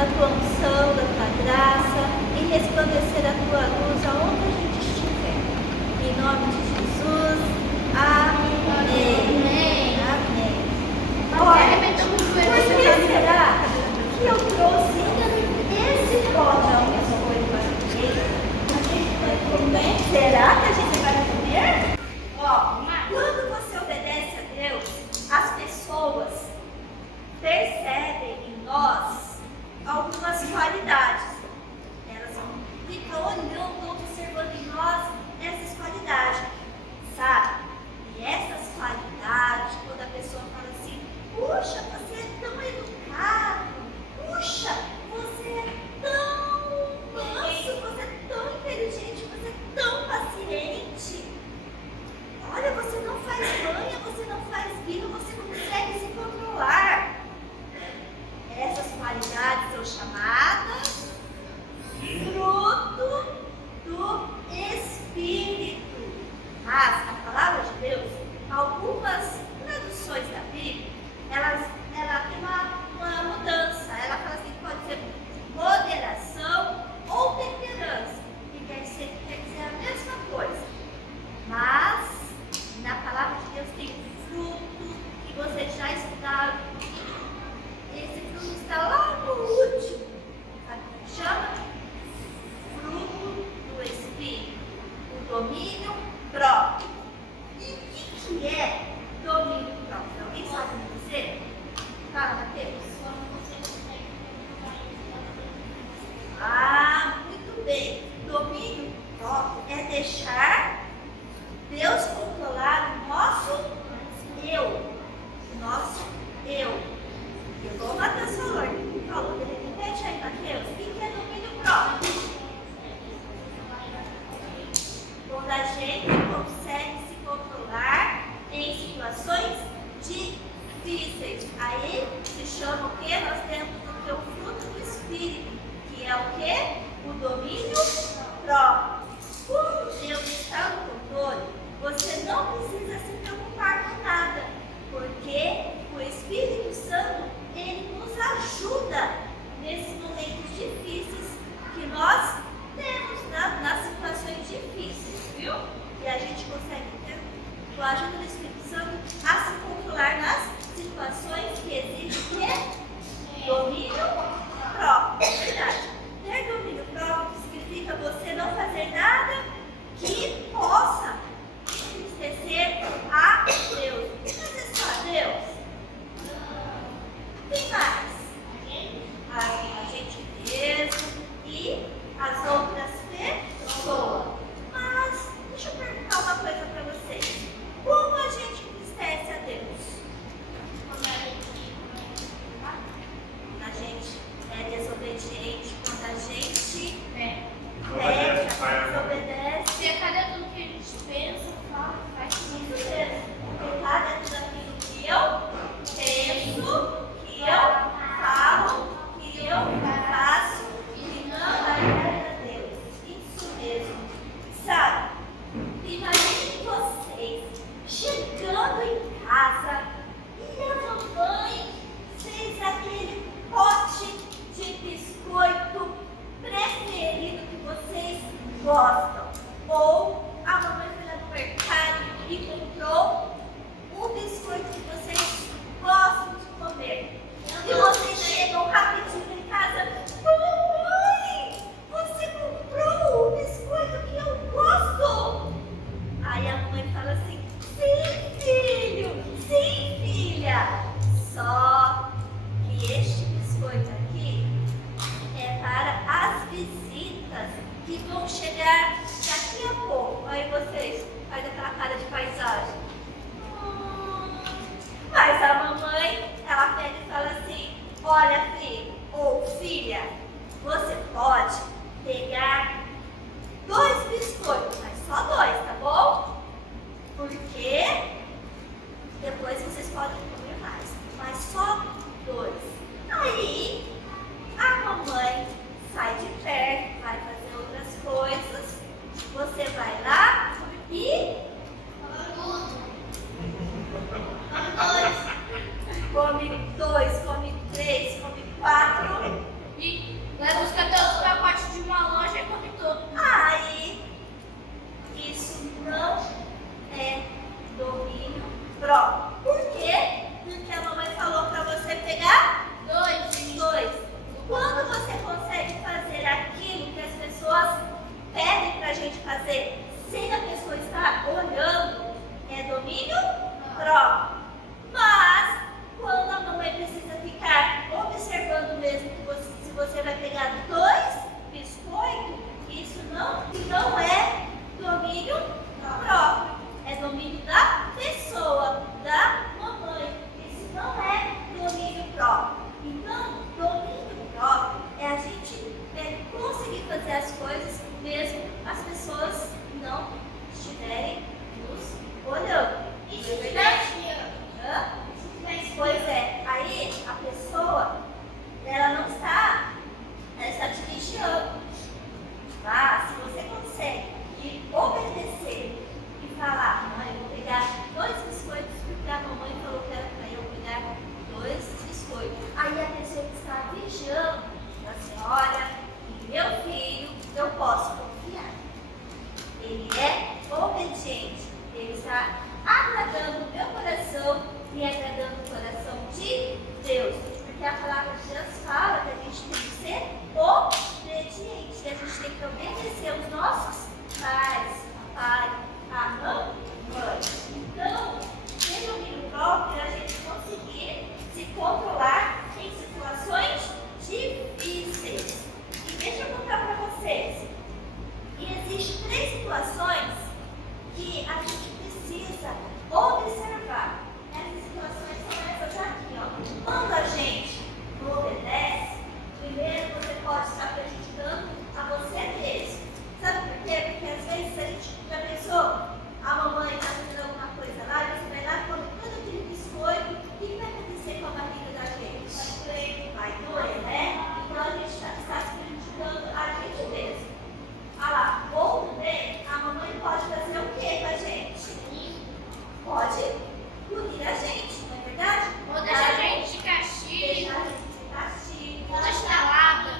da tua unção, da tua graça e resplandecer a tua luz aonde a gente estiver. Em nome de Jesus. Amém. Amém. Olha, por que será que eu trouxe esse pó de almoço para ninguém? A gente vai comer? Será que a gente vai comer? Ó, quando você obedece a Deus, as pessoas percebem em nós algumas qualidades. Elas ficam olhando, observando em nós essas qualidades, sabe? E essas qualidades, quando a pessoa fala assim, puxa, você é tão educado, puxa, você é tão manso, você é tão inteligente, você é tão paciente. Olha, você não faz manha, você não faz birra, você consegue se controlar. Essas qualidades são chamadas fruto do Espírito. Mas a palavra de Deus, algumas traduções da Bíblia, ela tem uma mudança. Ela fala assim, pode ser moderação ou temperança, que quer dizer a mesma coisa. Mas na palavra de Deus tem fruto que vocês já estudaram. Esse fruto está lá no último. Sabe o que chama? Fruto do Espírito. O domínio próprio. E o que é domínio próprio? Alguém sabe me dizer? Fala, Mateus. Muito bem. Domínio próprio é deixar Deus controlar o nosso eu. O nosso eu. Igual o Mateus falou, repete aí, Mateus. O que é domínio próprio? Quando a gente consegue se controlar em situações difíceis. Aí se chama o quê? Nós temos o fruto do Espírito, que é o quê? O domínio próprio. Quando Deus está no controle, você não precisa se preocupar com nada, porque o Espírito Santo, ele nos ajuda nesses momentos difíceis que nós temos nas situações difíceis, viu? E a gente consegue ter com a ajuda do Espírito Santo a se controlar nas situações que exigem domínio próprio. É verdade. Ter domínio próprio significa você não fazer nada que possa entristecer a Deus. Mas é só a Deus? Quem mais? A gente mesmo e as outras pessoas. Mas deixa eu perguntar uma coisa para vocês. Como a gente entristece a Deus? Quando a gente é desobediente, quando a gente desobedece. Pecar é tudo que a gente pensa, fala, faz tudo. Isso mesmo. Pecado é tudo aquilo que eu penso, que eu falo, que eu faço, que não agrada a Deus. Isso mesmo. Sabe? Imagine vocês chegando em casa e a mamãe fez aquele pote de biscoito preferido que vocês gostam. Ou a mamãe foi lá no mercado e comprou o biscoito que vocês gostam de comer. E vocês chegam rapidinho em casa. Mamãe, você comprou o biscoito que eu gosto? Aí a mãe fala assim, sim, filho, sim, filha. Só que este biscoito aqui é para as visitas que vão chegar daqui a pouco. Aí vocês fazem aquela cara de paisagem. Mas a mamãe, ela pega e fala assim, olha, filho ou filha, você pode pegar 2 biscoitos, mas só 2, tá bom? Porque depois vocês podem comer mais, mas só 2. Aí a mamãe sai de perto, vai fazer outras coisas, você vai lá e come 2, come 3, come 4 E pegar 2 biscoitos, isso não é domínio próprio, é domínio da pessoa, da mamãe. Isso não é domínio próprio. Então, domínio próprio é a gente conseguir fazer as coisas mesmo as pessoas não estiverem nos olhando. Isso é verdade? Pois é, aí a pessoa, ela está te vigiando. Mas se você consegue obedecer e falar, mãe, eu vou pegar 2 biscoitos porque a mamãe falou que era para eu pegar 2 biscoitos. Aí a pessoa que está vigiando, a senhora e meu filho, eu posso confiar. Ele é obediente, ele está agradando o meu coração e agradando o coração de Deus. Porque a palavra de Deus fala que a gente tem que ser obediente, que a gente tem que obedecer os nossos pais, pai, a mãe. Então, ter domínio próprio é a gente conseguir se controlar em situações difíceis. E deixa eu contar para vocês. E existem 3 situações que a gente precisa observar. Essas situações são essas aqui, ó. Quando a gente não obedece, primeiro você pode estar prejudicando a você mesmo. Sabe por quê? Porque às vezes a gente já pensou, a mamãe está fazendo alguma coisa lá, e você vai lá, come todo aquele biscoito, o que vai acontecer com a barriga da gente? Vai doer, né? Então a gente está se prejudicando a gente mesmo. Ah lá, ou também a mamãe pode fazer o que com a gente? Pode punir a gente, não é verdade? Ou deixar a gente de castigo. Deixar a gente de castigo. Ou de estalada.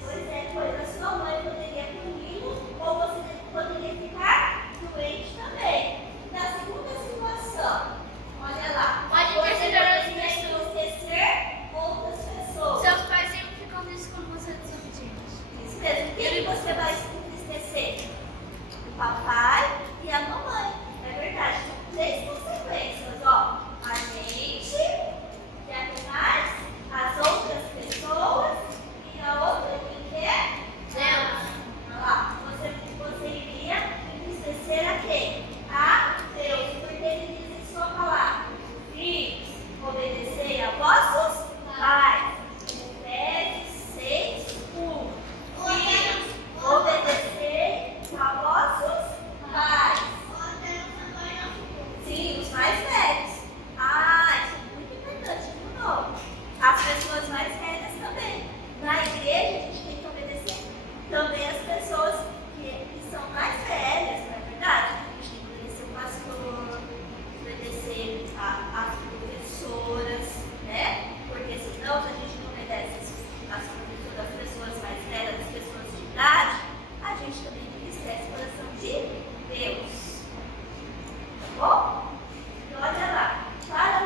Pois é, pois a sua mãe poderia puni-lo, ou você poderia ficar doente também. Na segunda situação, olha lá. Pode você considerar as poderia entristecer outras pessoas. Seus pais sempre ficam nisso quando você é desobediente. Isso mesmo. O que você vai entristecer? O papai e a mamãe. É verdade. São 3 consequências, ó. A gente, e a quem mais? As outras pessoas e a outra quem é? Deus. Olha lá. Você iria entristecer a quem? A Deus. Porque ele diz em sua palavra: filhos, obedecei a vossos pais. Efésios 6:1. Filhos, obedecei a vossos pais. Sim, os mais velhos. Isso é muito importante, de novo. As pessoas mais velhas também. Na igreja, a gente tem que obedecer também as pessoas que são mais velhas, não é verdade? A gente tem que obedecer o pastor, obedecer as professoras, né? Porque senão, se a gente não obedece as professoras, as pessoas mais velhas, as pessoas de idade, a gente também entristece o coração de Deus. Tá bom? E olha lá, para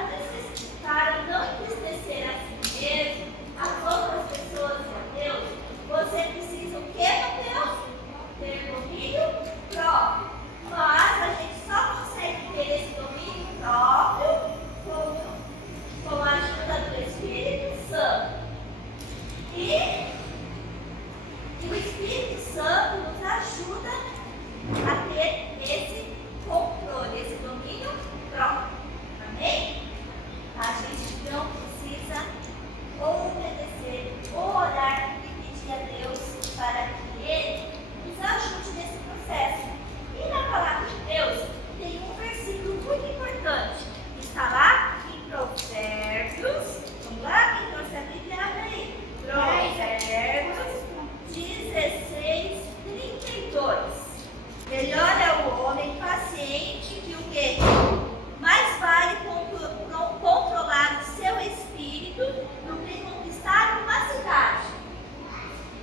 não entristecer a si mesmo, as outras pessoas e a Deus, você precisa o que, Mateus? Ter domínio próprio. Mas a gente só consegue ter esse domínio próprio com a ajuda do Espírito Santo. E o Espírito Santo nos ajuda a ter esse controle, esse domínio próprio. Amém? A gente não precisa obedecer, orar e pedir a Deus para que Ele nos ajude nesse processo. E na palavra de Deus tem um versículo muito importante. Está lá em Provérbios. Vamos lá? Quem trouxe a Bíblia, abre aí. Provérbios 16:32. Melhor é o homem paciente que o quê? Mais vale controlar o seu espírito do que conquistar uma cidade.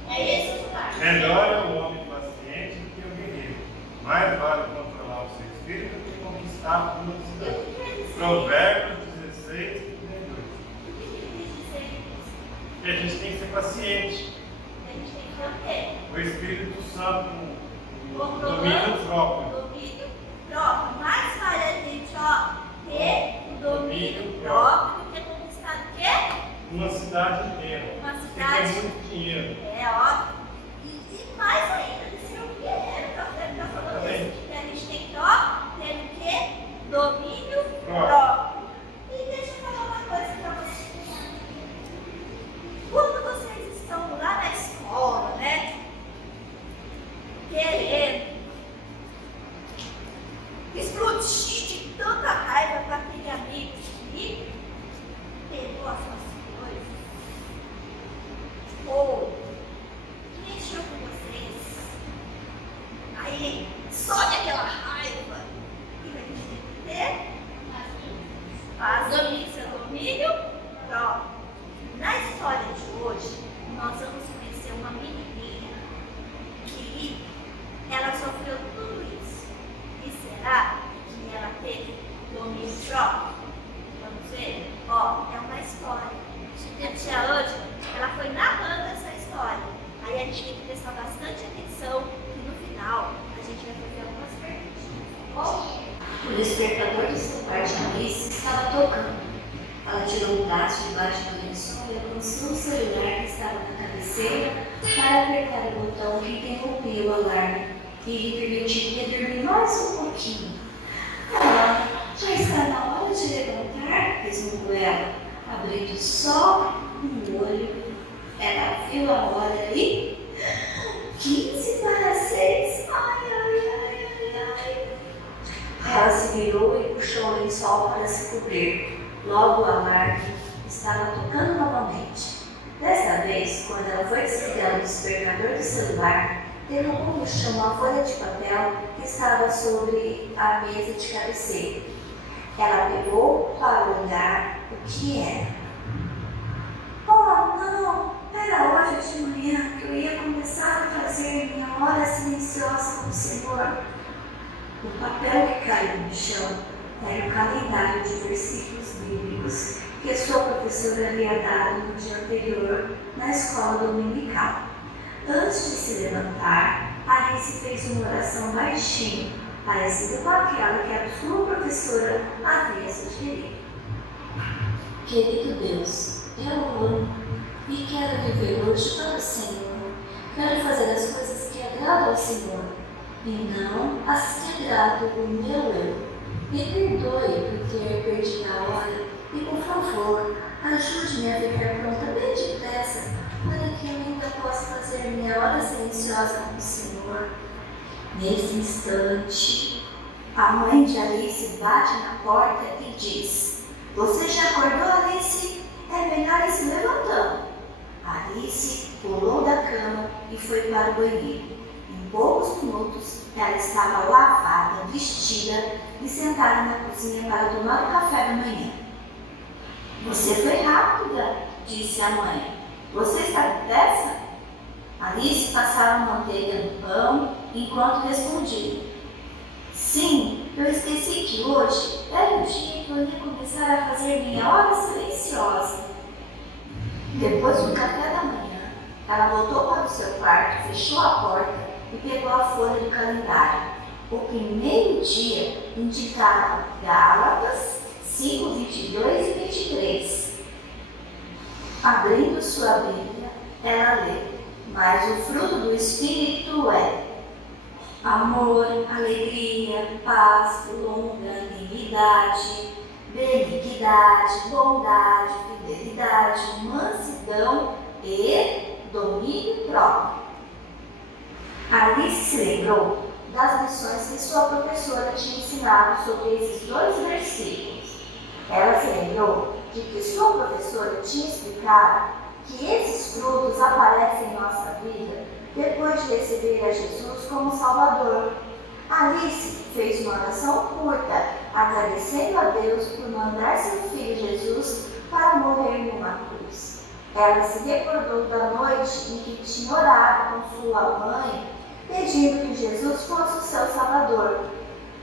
É isso, Marcos? Melhor é o homem paciente do que o guerreiro. Mais vale controlar o seu espírito do que conquistar uma cidade. Provérbios 16:32. O que quer dizer isso? E a gente tem que ser paciente. A gente tem que ter o quê? O Espírito Santo, o Controlando domínio próprio. o domínio próprio. Mais vale a gente ter o domínio próprio do que conquistar o quê? Uma cidade inteira. Uma Tem cidade. muito dinheiro. É óbvio. E mais ainda, de ser um guerreiro, que ele está falando isso. Que a gente tem que, ó, ter o quê? Domínio próprio. E deixa eu falar uma coisa para vocês. Quando vocês estão lá na escola, né? Querendo explodir de tanta raiva com aquele amigo que pegou as suas coisas. Ou mexeu com vocês. Aí sobe aquela raiva. E a gente tem que ter paciência, domínio próprio. Na história de hoje, nós vamos conhecer uma menininha que ela sofreu tudo isso. E será que ela teve domínio próprio? Vamos ver? Ó, é uma história. A tia Ângela, ela foi narrando essa história. Aí a gente tem que prestar bastante atenção e no final a gente vai fazer algumas perguntas. O despertador do celular de Alice estava tocando. Ela tirou o braço debaixo do lençol e alcançou o celular que estava na cabeceira para apertar o botão que interrompia o alarme e lhe permitiria dormir mais um pouquinho. Ah, já está na hora de levantar, resmungou ela, abrindo só um olho. Ela viu a hora ali. 15 para 6. Ai, ai, ai, ai, ai. Ela se virou e puxou o lençol para se cobrir. Logo o alarme estava tocando novamente. Desta vez, quando ela foi desligar o despertador do celular, derrubou no chão uma folha de papel que estava sobre a mesa de cabeceira. Ela pegou para olhar o que era. Oh, não! Era hoje de manhã que eu ia começar a fazer minha hora silenciosa com o Senhor. O papel que caiu no chão era o calendário de versículos bíblicos que a sua professora havia dado no dia anterior na escola dominical. Antes de se levantar, Alice fez uma oração baixinha, parecida com aquela que a sua professora havia sugerido. Querido Deus, eu amo e quero viver hoje para o Senhor. Quero fazer as coisas que agradam ao Senhor e não as que agradam o meu eu. Me perdoe por ter perdido a hora e, por favor, ajude-me a ficar pronta bem depressa para que eu ainda possa fazer minha hora silenciosa com o Senhor. Nesse instante, a mãe de Alice bate na porta e diz: Você já acordou, Alice? É melhor ir se levantando. Alice pulou da cama e foi para o banheiro. Em poucos minutos, ela estava lavada, vestida e sentada na cozinha para tomar o café da manhã. Você foi rápida, disse a mãe. Você está depressa? Alice passava manteiga no pão enquanto respondia. Sim, eu esqueci que hoje era o dia que eu ia começar a fazer minha hora silenciosa. Depois do café da manhã, ela voltou para o seu quarto, fechou a porta e pegou a folha do calendário. O que meio-dia indicava Gálatas 5, 22 e 23. Abrindo sua Bíblia, ela lê: Mas o fruto do Espírito é amor, alegria, paz, longanimidade, benignidade, bondade, fidelidade, mansidão e domínio próprio. Alice se lembrou das lições que sua professora tinha ensinado sobre esses dois versículos. Ela se lembrou de que sua professora tinha explicado que esses frutos aparecem em nossa vida depois de receber a Jesus como Salvador. Alice fez uma oração curta, agradecendo a Deus por mandar seu filho Jesus para morrer numa cruz. Ela se recordou da noite em que tinha orado com sua mãe, pedindo que Jesus fosse o seu Salvador.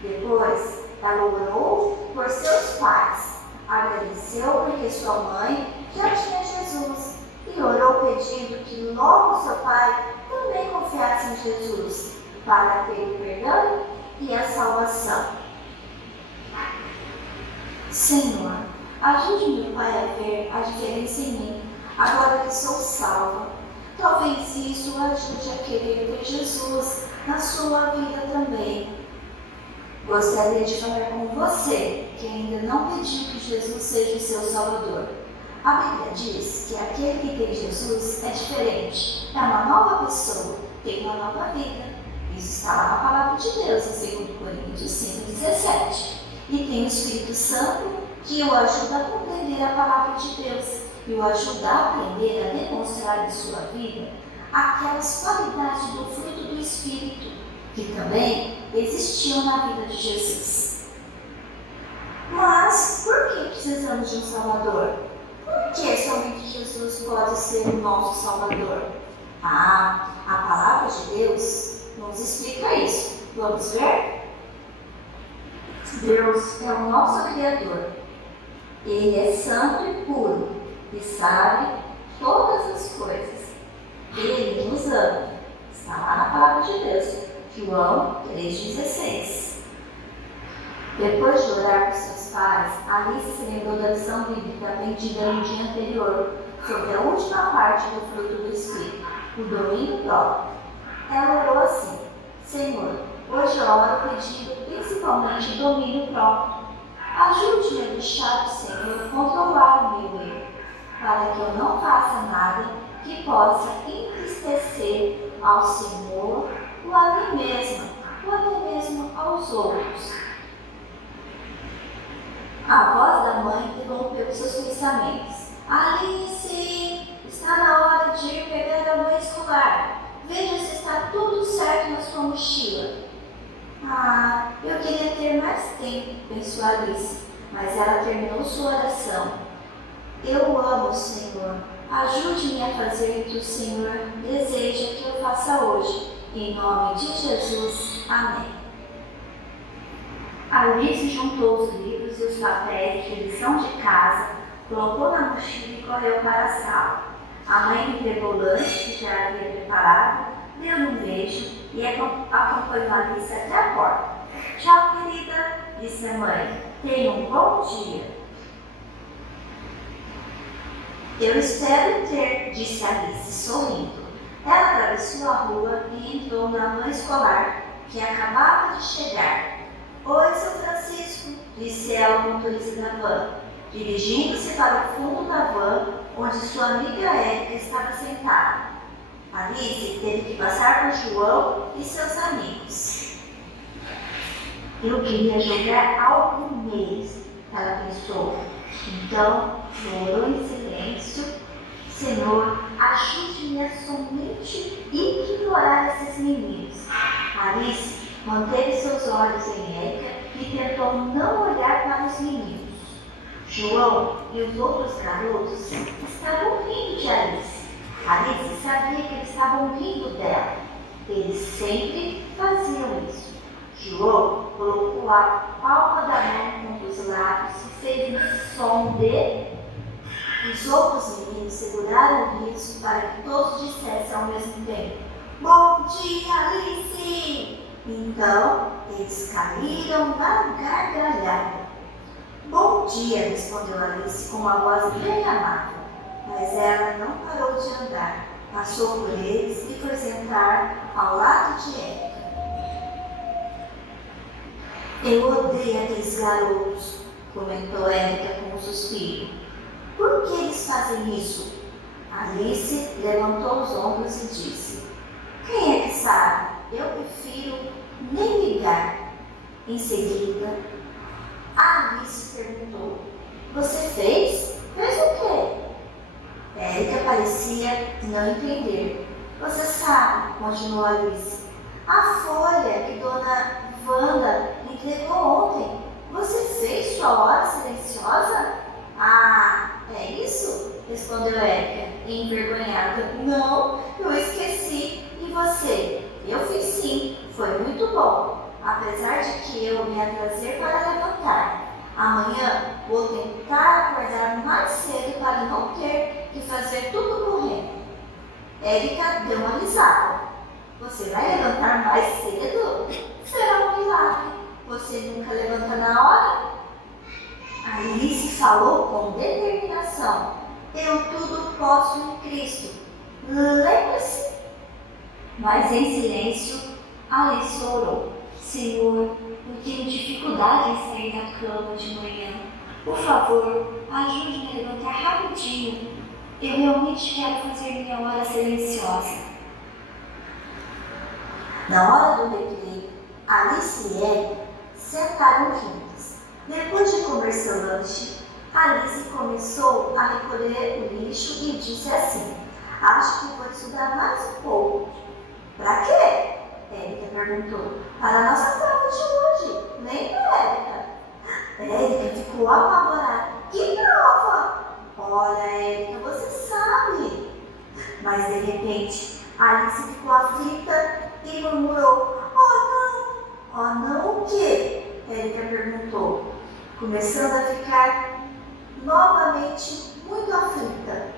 Depois, ela orou por seus pais, agradeceu porque sua mãe já tinha Jesus e orou pedindo que logo seu pai também confiasse em Jesus para ter o perdão e a salvação. Senhor, Ajude meu pai a ver a diferença em mim, agora que sou salva. Talvez isso o ajude a querer ter Jesus na sua vida também. Gostaria de falar com você que ainda não pediu que Jesus seja o seu Salvador. A Bíblia diz que aquele que tem Jesus é diferente, é uma nova pessoa, tem uma nova vida. Isso está lá na Palavra de Deus, em 2 Coríntios 5,17. E tem o Espírito Santo que o ajuda a compreender a Palavra de Deus e o ajuda a aprender a demonstrar em sua vida aquelas qualidades do fruto do Espírito que também existiam na vida de Jesus. Mas por que precisamos de um Salvador? Por que somente Jesus pode ser o nosso Salvador? A Palavra de Deus nos explica isso. Vamos ver? Deus é o nosso Criador. Ele é santo e puro e sabe todas as coisas. Ele nos ama. Está lá na Palavra de Deus. João 3,16. Depois de orar por seus pais, Alice se lembrou da lição bíblica aprendida no dia anterior sobre a última parte do fruto do Espírito, o domínio próprio. Ela orou assim: Senhor, hoje eu oro pedindo principalmente domínio próprio. Ajude-me a deixar o Senhor controlar o meu eu, para que eu não faça nada que possa entristecer ao Senhor ou a mim mesma, ou até mesmo aos outros. A voz da mãe interrompeu seus pensamentos. Alice, está na hora de ir pegar a mãe escolar. Veja se está tudo certo na sua mochila. Eu queria ter mais tempo, pensou Alice, mas ela terminou sua oração. Eu amo o Senhor. Ajude-me a fazer o que o Senhor deseja que eu faça hoje. Em nome de Jesus. Amém. Alice juntou os livros e os papéis de lição de casa, colocou na mochila e correu para a sala. A mãe entregou o lanche que já havia preparado, deu-lhe um beijo e acompanhou Alice até a porta. Tchau, querida, disse a mãe. Tenha um bom dia. Eu espero ter, disse Alice, sorrindo. Ela atravessou a rua e entrou na van escolar, que acabava de chegar. Oi, seu Francisco, disse ela ao motorista da van, dirigindo-se para o fundo da van, onde sua amiga Érica estava sentada. Alice teve que passar por João e seus amigos. Eu queria jogar algo neles, ela pensou. Então, orou em silêncio. Senhor, ajude-me a somente ignorar esses meninos. Alice manteve seus olhos em Érica e tentou não olhar para os meninos. João e os outros garotos estavam rindo de Alice. Alice sabia que eles estavam rindo dela. Eles sempre faziam isso. João colocou a palma da mão contra os lábios e fez um som de... Os outros meninos seguraram o riso para que todos dissessem ao mesmo tempo: Bom dia, Alice! Então, eles caíram na gargalhada. Bom dia, respondeu Alice com uma voz bem amável. Mas ela não parou de andar. Passou por eles e foi sentar ao lado de Érica. Eu odeio aqueles garotos, comentou Érica com um suspiro. Por que eles fazem isso? Alice levantou os ombros e disse: Quem é que sabe? Eu prefiro nem ligar. Em seguida, Alice perguntou: Você fez? Fez o quê? Érica parecia não entender. Você sabe, continuou Alice, a folha que Dona Wanda entregou ontem. Você fez sua hora silenciosa? É isso? Respondeu Érica, envergonhada. Não, eu esqueci. E você? Eu fiz sim, foi muito bom. Apesar de que eu me atrasei para levantar. Amanhã vou tentar acordar mais cedo para não ter que fazer tudo correndo. Érica deu uma risada. Você vai levantar mais cedo? Será um milagre. Você nunca levanta na hora? Alice falou com determinação. Eu tudo posso em Cristo. Lembra-se? Mas em silêncio, Alice orou. Senhor, eu tenho dificuldade em sair da cama de manhã. Por favor, ajude-me a levantar rapidinho. Eu realmente quero fazer minha hora silenciosa. Na hora do recreio, Alice e Eric sentaram juntas. Depois de comer seu lanche, Alice começou a recolher o lixo e disse assim: acho que vou estudar mais um pouco. Pra quê? Érica perguntou. Para a nossa prova de hoje. Lembra, Érica? Érica ficou apavorada. Que prova? Olha, Érica, você sabe. Mas de repente, Alice ficou aflita e murmurou: oh não! Oh não o quê? Érica perguntou, começando a ficar novamente muito aflita.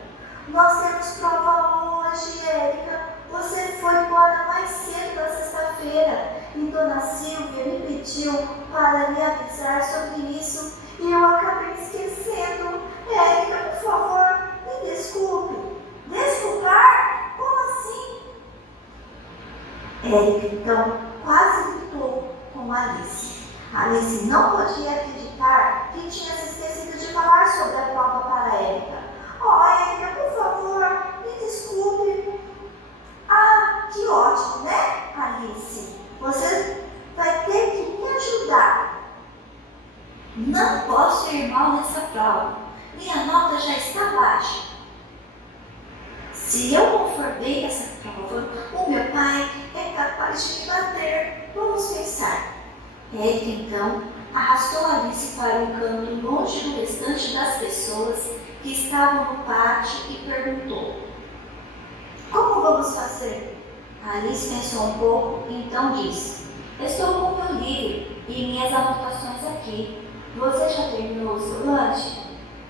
Nós temos prova hoje, Érica. Você foi embora mais cedo na sexta-feira e Dona Silvia me pediu para lhe avisar sobre isso e eu acabei esquecendo. Érica, por favor, me desculpe. Desculpar? Como assim? Érica, então, quase gritou com Alice. Alice não podia acreditar que tinha se esquecido de falar sobre a prova para Érica. Oh, Érica, por favor, me desculpe. Ah, que ótimo, né, Alice? Você vai ter que me ajudar. Não posso ir mal nessa prova. Minha nota já está baixa. Se eu não for bem nessa prova, o meu pai é capaz de me bater. Vamos pensar. Érica, então, arrastou Alice para um canto longe do restante das pessoas que estavam no pátio e perguntou: como vamos fazer? Alice pensou um pouco e então disse: estou com meu livro e minhas anotações aqui. Você já terminou o seu lanche?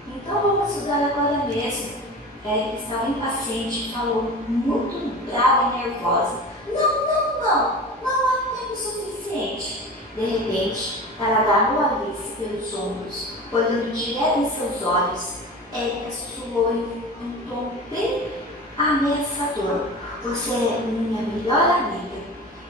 Então vamos estudar agora mesmo. Érica estava impaciente e falou muito brava e nervosa: não há tempo suficiente. De repente, ela agarrou Alice pelos ombros, olhando direto em seus olhos. Érica sussurrou em um tom bem ameaçador: você é minha melhor amiga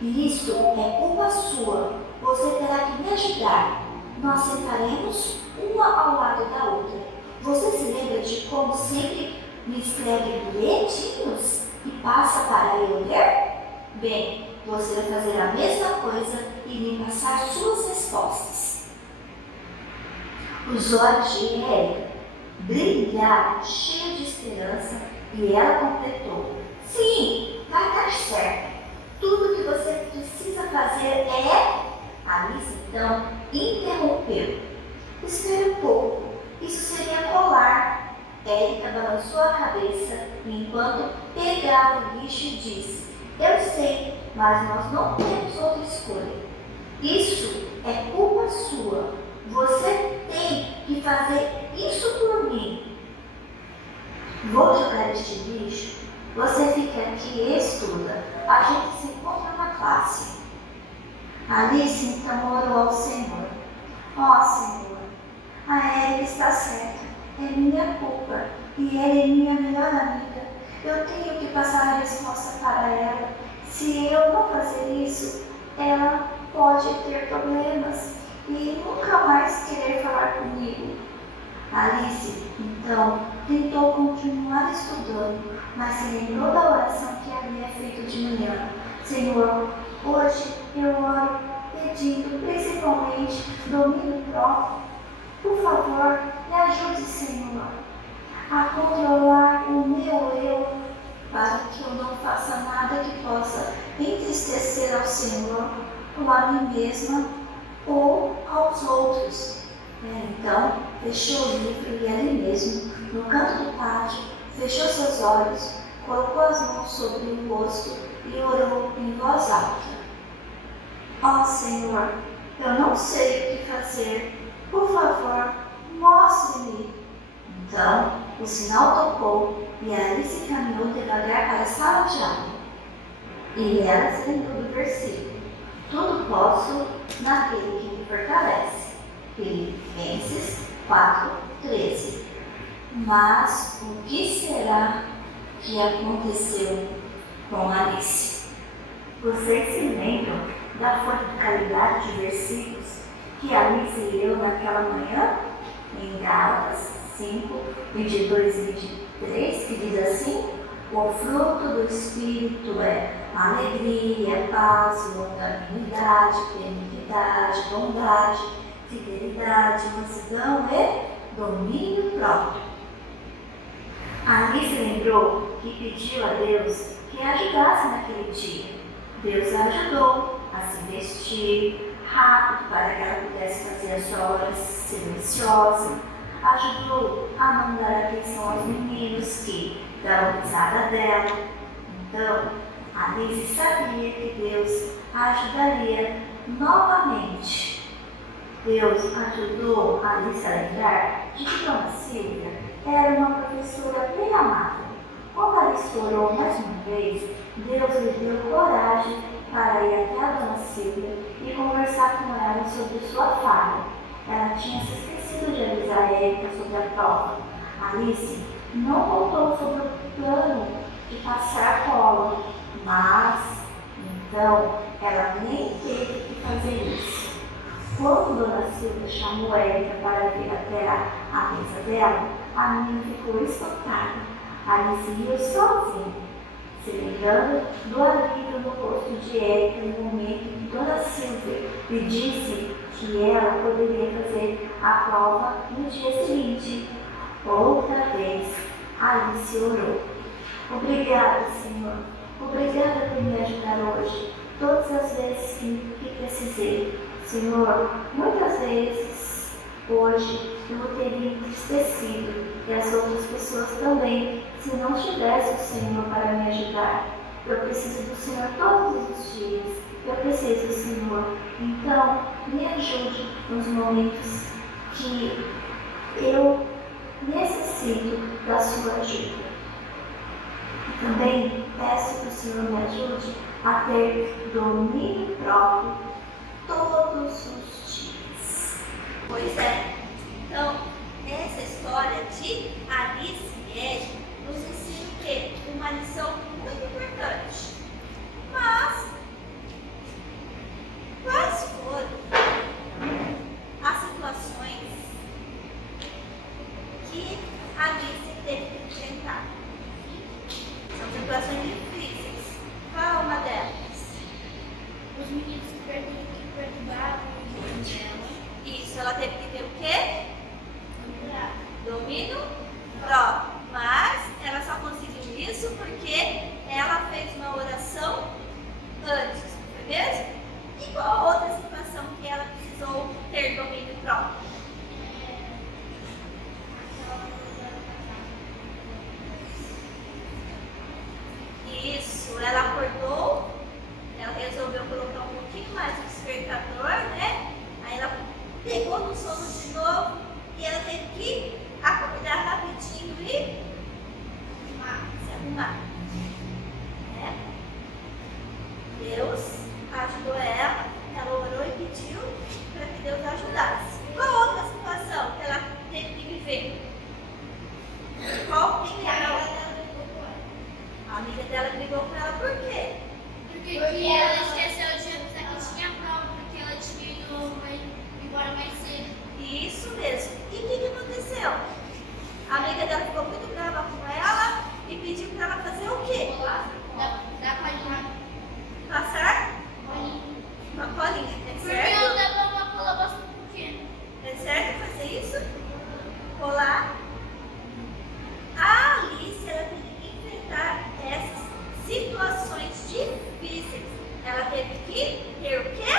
e isto é culpa sua. Você terá que me ajudar. Nós sentaremos uma ao lado da outra. Você se lembra de como sempre me escreve bilhetinhos e passa para eu ler? Bem, você vai fazer a mesma coisa e me passar suas respostas. Os olhos de Érica brilharam, cheios de esperança, e ela completou: sim, vai dar certo. Tudo que você precisa fazer é... Alice então interrompeu: espere um pouco, isso seria colar. Érica balançou a cabeça enquanto pegava o lixo e disse: eu sei, mas nós não temos outra escolha. Isso é culpa sua. Você tem que fazer isso por mim. Vou jogar este lixo. Você fica aqui e estuda. A gente se encontra na classe. Alice então orou ao Senhor: ó Senhor, a Érica está certa. É minha culpa e ela é minha melhor amiga. Eu tenho que passar a resposta para ela. Se eu não fazer isso, ela pode ter problemas e nunca mais querer falar comigo. Alice, então, tentou continuar estudando, mas se lembrou da oração que havia feito de manhã. Senhor, hoje eu oro pedindo principalmente domínio próprio. Por favor, me ajude, Senhor, a controlar o meu eu, para que eu não faça nada que possa entristecer ao Senhor, ou a mim mesma, ou aos outros. Então, fechou o livro e ali mesmo, no canto do pátio, fechou seus olhos, colocou as mãos sobre o rosto e orou em voz alta: ó Senhor, eu não sei o que fazer. Por favor, mostre-me. Então, o sinal tocou e Alice caminhou devagar para a sala de aula. E ela se lembrou do versículo: tudo posso naquele que me fortalece. Filipenses 4:13. Mas o que será que aconteceu com Alice? Vocês se lembram da focalidade de versículos que Alice leu naquela manhã? Em Gálatas 5, 22 e 23, que diz assim: o fruto do Espírito é alegria, paz, longanimidade, benignidade, bondade, fidelidade, mansidão e domínio próprio. Alice lembrou que pediu a Deus que a ajudasse naquele dia. Deus a ajudou a se vestir rápido para que ela pudesse fazer as suas horas silenciosas. Ajudou a não dar atenção aos meninos que davam risada dela. Então, Alice sabia que Deus a ajudaria novamente. Deus ajudou Alice a lembrar de que Dona Silvia era uma professora bem amável. Quando Alice orou mais uma vez, Deus lhe deu coragem para ir até a Dona Silvia e conversar com ela sobre sua falha. Ela tinha se esquecido de avisar a Érica sobre a prova. Alice não contou sobre o plano de passar cola, mas então ela nem teve que fazer isso. Quando Dona Silvia chamou a Érica para vir até a mesa dela, a menina ficou espantada. Alice riu sozinha, se lembrando do alívio no rosto de Érica no momento que Dona Silvia lhe disse que ela poderia fazer a prova no dia seguinte. Outra vez, Alice orou. Obrigada, Senhor. Obrigada por me ajudar hoje, todas as vezes que precisei. Senhor, muitas vezes hoje eu teria me entristecido e as outras pessoas também, se não tivesse o Senhor para me ajudar. Eu preciso do Senhor todos os dias. Eu preciso, Senhor. Então, me ajude nos momentos que eu necessito da sua ajuda. E também peço que o Senhor me ajude a ter domínio próprio todos os dias. Pois é. Então, essa história de Alice e Érica nos ensina o quê? Uma lição muito importante. Mas, quais foram as situações que Alice teve que enfrentar? São situações difíceis. Qual é uma delas? Os meninos que perturbavam o irmão dela. Isso, ela teve que ter o quê? Domínio próprio. Mas ela só conseguiu isso porque ela fez uma oração antes, não foi mesmo? E qual a outra situação que ela precisou ter domínio próprio? Isso, ela acordou, ela resolveu colocar um pouquinho mais o despertador, né? Aí ela pegou no sono de novo e ela teve que acordar rapidinho e se arrumar. Né? Deus ajudou ela orou e pediu para que Deus ajudasse. Qual outra situação que ela teve que viver? Qual quem era? A amiga dela brigou com ela por quê? Porque ela esqueceu de avisar que tinha prova, porque ela tinha ido embora mais cedo. Isso mesmo. E o que aconteceu? A amiga dela ficou muito brava com ela e pediu para ela fazer o quê? Dá colinha. Passar Colinha. uma colinha. É Porque eu certo? dava uma cola bastante pequena. É certo fazer isso? Colar? A Alice, ela teve que enfrentar essas situações difíceis. Ela teve que ter o quê?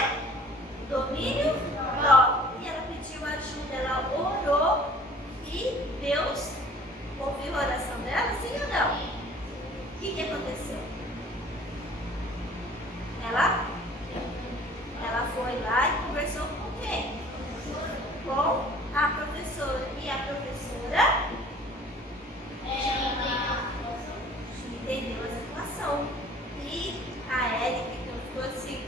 Domínio próprio. E ela pediu ajuda, ela orou e Deus ouviu a oração dela, sim ou não? O que aconteceu? Ela foi lá e conversou com quem? Com a professora. E a professora entendeu a situação. E a Érica então ficou assim,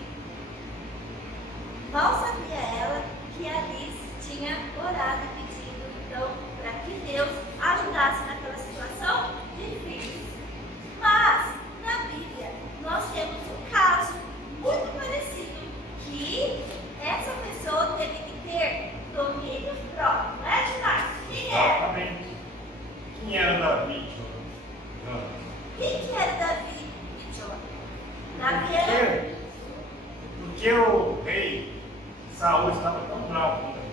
que o rei Saul estava tão bravo com Davi?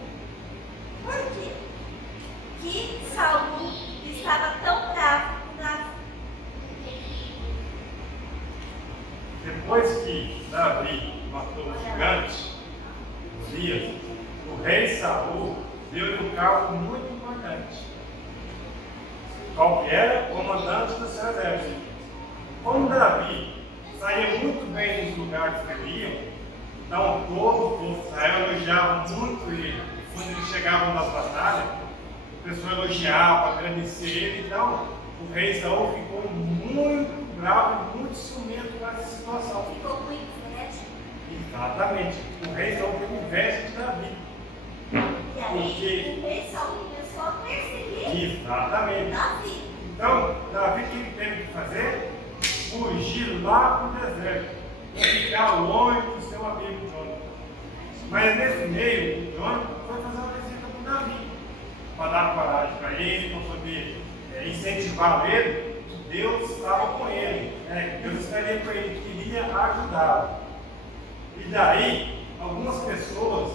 Por quê? Que Saul estava tão bravo com Davi? Depois que Davi matou o gigante, Golias, o rei Saul deu-lhe um cargo muito importante. Qual que era? Comandante do seu exército. Como Davi saía muito bem dos lugares que ele ia, então todo o povo de Israel elogiava muito ele. Quando eles chegavam nas batalhas, o pessoal elogiava, agradecia ele. Então, o rei Saul ficou muito bravo e muito ciumento com essa situação. Ficou com inveja. Exatamente. O rei Saul teve inveja de Davi. E aí, o rei Saul começou a perseguir Exatamente. Davi. Então, Davi, o que ele teve que fazer? Fugir lá para o deserto, para ficar longe do seu amigo Jonathan. Mas nesse meio, o Jonathan foi fazer uma visita para o Davi, para dar coragem para ele, para poder incentivar ele. Deus estava com ele, Deus estaria com ele, queria ajudá-lo. E daí, algumas pessoas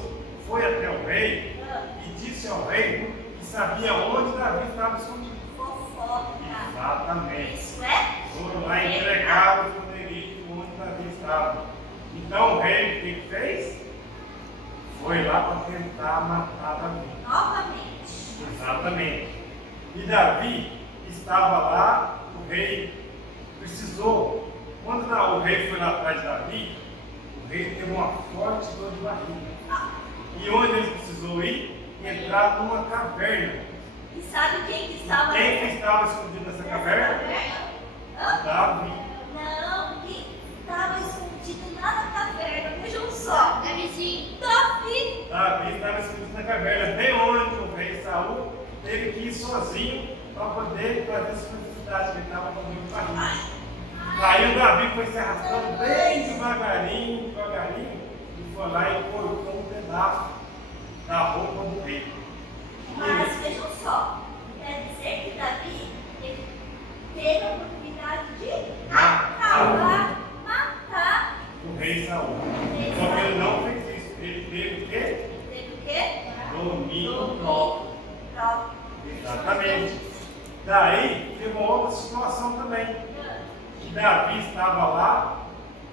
foram até o rei e disse ao rei que sabia onde Davi estava escondido. Fofoca. Exatamente. Isso é? Foram lá entregar o esconderijo onde Davi estava. Então o rei, o que fez? Foi lá para tentar matar Davi. Novamente. Exatamente. E Davi estava lá, o rei precisou. Quando o rei foi lá atrás de Davi, o rei teve uma forte dor de barriga. E onde ele precisou ir? Entrar numa caverna. E sabe quem que estava Quem que estava escondido nessa caverna? Hã? Davi. Não, quem estava escondido lá na caverna? Vejam só. Davizinho. Davi. Davi estava escondido na caverna, bem onde o rei Saul teve que ir sozinho para poder fazer as necessidades, que ele estava com muito barriga. Aí o Davi foi se arrastando bem devagarinho, e foi lá e cortou um pedaço da roupa do rei. Mas vejam só. Quer dizer que Davi ele teve a oportunidade de matar O rei Saul. Só que ele não fez isso. Ele teve o quê? Teve o quê? Domínio próprio. Próprio. Exatamente. Daí teve uma outra situação também. Que Davi estava lá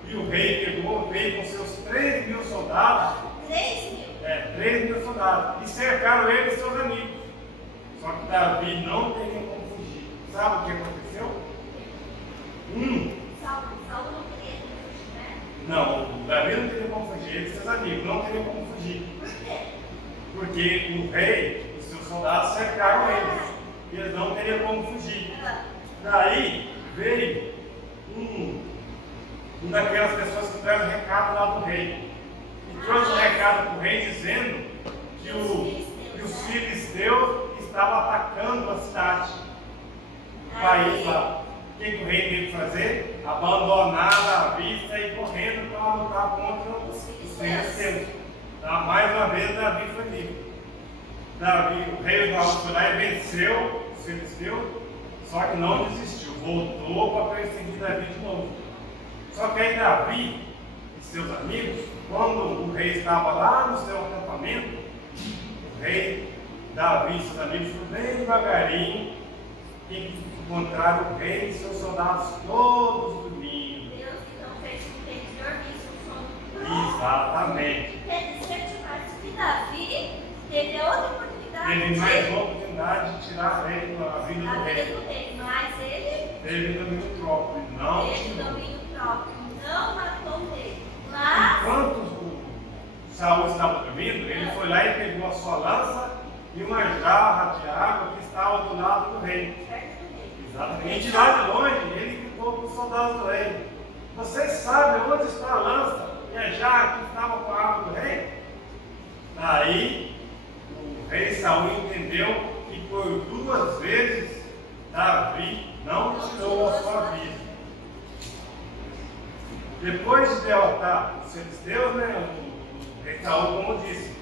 e o rei veio com seus 3.000 soldados. 3.000. 3.000 soldados. E cercaram ele e seus amigos. Só que Davi não teria como fugir. Sabe o que aconteceu? Saul não queria fugir, né? Não, Davi não teria como fugir. Ele e seus amigos não teriam como fugir. Por quê? Porque o rei e seus soldados cercaram eles. E eles não teriam como fugir. Daí veio uma daquelas pessoas que traz o recado lá do rei. E trouxe o recado para o rei dizendo que os filisteus estavam atacando a cidade. O país lá. O que o rei teve que fazer? Abandonar Davi e sair correndo para lutar contra os filisteus. Então, mais uma vez, Davi foi livre. O rei foi lá e venceu os filisteus, só que não desistiu, voltou para perseguir Davi de novo. Só que aí Davi e seus amigos, quando o rei estava lá no seu acampamento, o rei Davi e seus amigos foram bem devagarinho e encontraram o rei e seus soldados todos dormindo. Deus então fez com que eles dormissem o sono. Exatamente. Quer dizer, que Davi teve a outra oportunidade Teve mais uma oportunidade de tirar rei da vida do da vida rei. do rei, mas ele Teve domínio próprio, não teve tirou. domínio próprio, não matou o rei. Mas Enquanto o Saul estava dormindo, ele foi lá e pegou a sua lança e uma jarra de água que estava do lado do rei. perto do rei. Exatamente. E de lá de longe, ele gritou para os soldados do rei: vocês sabem onde está a lança e a jarra que estava com a água do rei? Daí, o rei Saul entendeu que por 2 vezes Davi não tirou a sua vida. Depois de derrotar os filisteus, o rei Saul, como disse.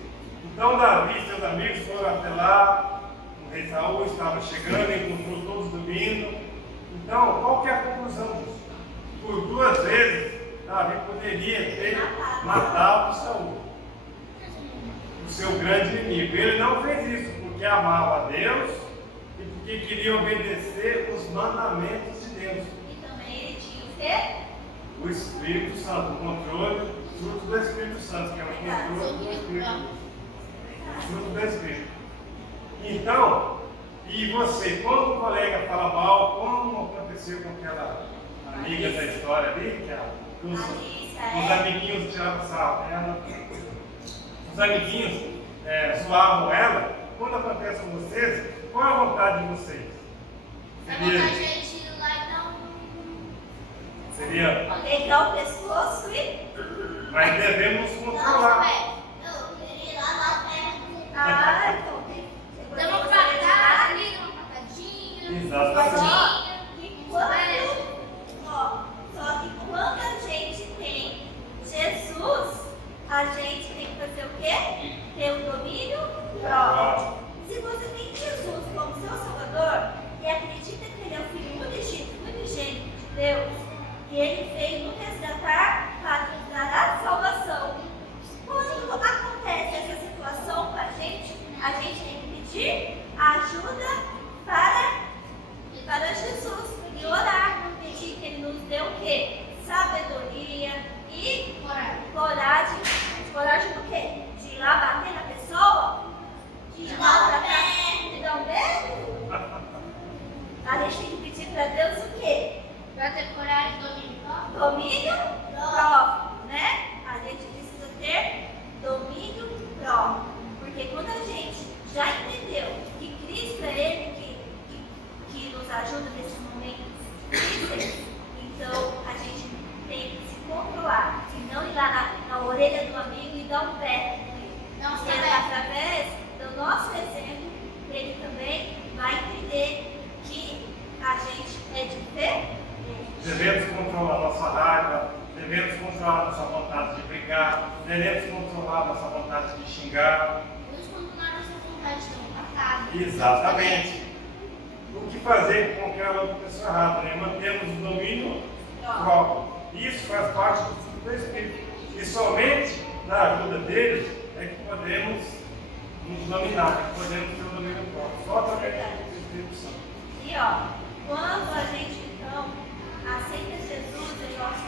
Então Davi e seus amigos foram até lá, o rei Saul estava chegando, encontrou todos dormindo. Então, qual que é a conclusão disso? Por 2 vezes, Davi poderia ter matado Saul, o seu grande inimigo. Ele não fez isso porque amava a Deus e porque queria obedecer os mandamentos de Deus. E também ele tinha o quê? O Espírito Santo, o controle, fruto do Espírito Santo, que é o controle do Espírito. Fruto do Espírito. Então, e você, quando o colega fala mal, como aconteceu com aquela amiga da história ali, que os amiguinhos tiravam sarro dela, os amiguinhos zoavam ela, quando acontece com vocês, qual é a vontade de vocês? A vontade é de ir lá e dar Seria, Pegar o pescoço e. mas devemos controlar. Eu queria ir lá perto. Então. Dá uma patada ali, dá uma patadinha. Exatamente. Só que quando a gente tem Jesus, a gente tem que fazer o quê? Ter o domínio próprio. Se você tem Jesus como seu Salvador e acredita que Ele é o Filho unigênito de Deus, e Ele veio nos resgatar para nos dar a salvação. Quando acontece essa situação com a gente tem que pedir ajuda para Jesus e orar, pedir que Ele nos dê o quê? Sabedoria e coragem. Coragem do quê? De ir lá bater na pessoa? De maltratar? De dar um beijo? A gente tem que pedir para Deus o quê? Pra ter coragem, domínio próprio. Domínio próprio, né? A gente precisa ter domínio próprio. Porque quando a gente já entendeu que Cristo é Ele que nos ajuda nesses momentos difíceis, então a gente tem que se controlar e não ir lá na orelha do amigo e dar um pé nele. Não, Porque através do nosso exemplo, ele também vai entender que a gente é diferente. Devemos controlar nossa raiva, devemos controlar nossa vontade de brigar, devemos controlar nossa vontade de xingar. Vamos controlar nossa vontade de dar uma patada. Exatamente. O que fazer com aquela outra pessoa errada, né? Mantemos o domínio próprio. Isso faz parte do fruto do Espírito. E somente na ajuda deles é que podemos nos dominar, que podemos ter o domínio próprio. Só através do Espírito Santo. E quando a gente então aceita Jesus em nosso